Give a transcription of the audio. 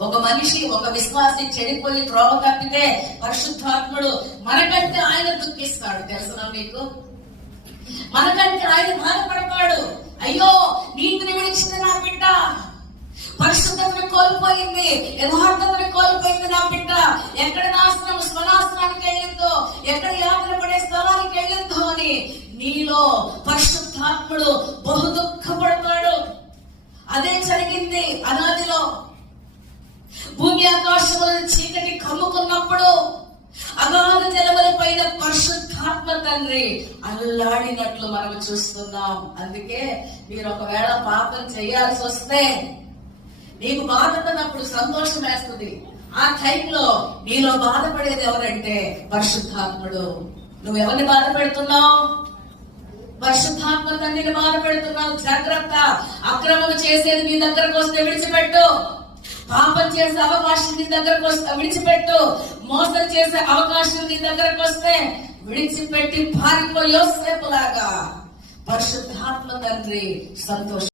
ఒక మనిషి, ఒక విశ్వాసి చెడిపోయి త్రోవ తప్పితే పరిశుద్ధాత్ముడు మనకంటే ఆయన దుఃఖిస్తాడు. తెలుసునా మీకు? మనకంటే ఆయన బాధపడతాడు. అయ్యో, నీతిని విడిచింది నా బిడ్డ, పరిశుద్ధతను కోల్పోయింది, యథార్థతను కోల్పోయింది నా బిడ్డ, ఎక్కడ నాశనం స్వనాశనానికి వెళ్ళిందో, ఎక్కడ యాత్ర పడే స్థలానికి వెళ్ళిందో అని నీలో పరిశుద్ధాత్ముడు బహు దుఃఖపడతాడు. అదే జరిగింది అనాదిలో. భూమి ఆకాశములను చీకటి కమ్ముకున్నప్పుడు అగాధ జలముల పైన పరిశుద్ధాత్మ తండ్రి అల్లాడినట్లు మనం చూస్తున్నాం. అందుకే మీరు ఒకవేళ పాపం చేయాల్సి వస్తే నీకు బాధపడినప్పుడు సంతోషం వేస్తుంది. ఆ టైంలో నీలో బాధపడేది ఎవరంటే పరిశుద్ధాత్ముడు. నువ్వెవరిని బాధ పెడుతున్నావు? పరిశుద్ధాత్మ తండ్రిని బాధ పెడుతున్నావు. జాగ్రత్త. అక్రమం చేసేది నీ దగ్గరకు వస్తే విడిచిపెట్టు. పాపం చేసే అవకాశం నీ దగ్గరకు వస్తే విడిచిపెట్టు. మోసం చేసే అవకాశం నీ దగ్గరకు వస్తే విడిచిపెట్టి పారిపోయే యోసేపులాగా పరిశుద్ధాత్మ తండ్రి సంతోషం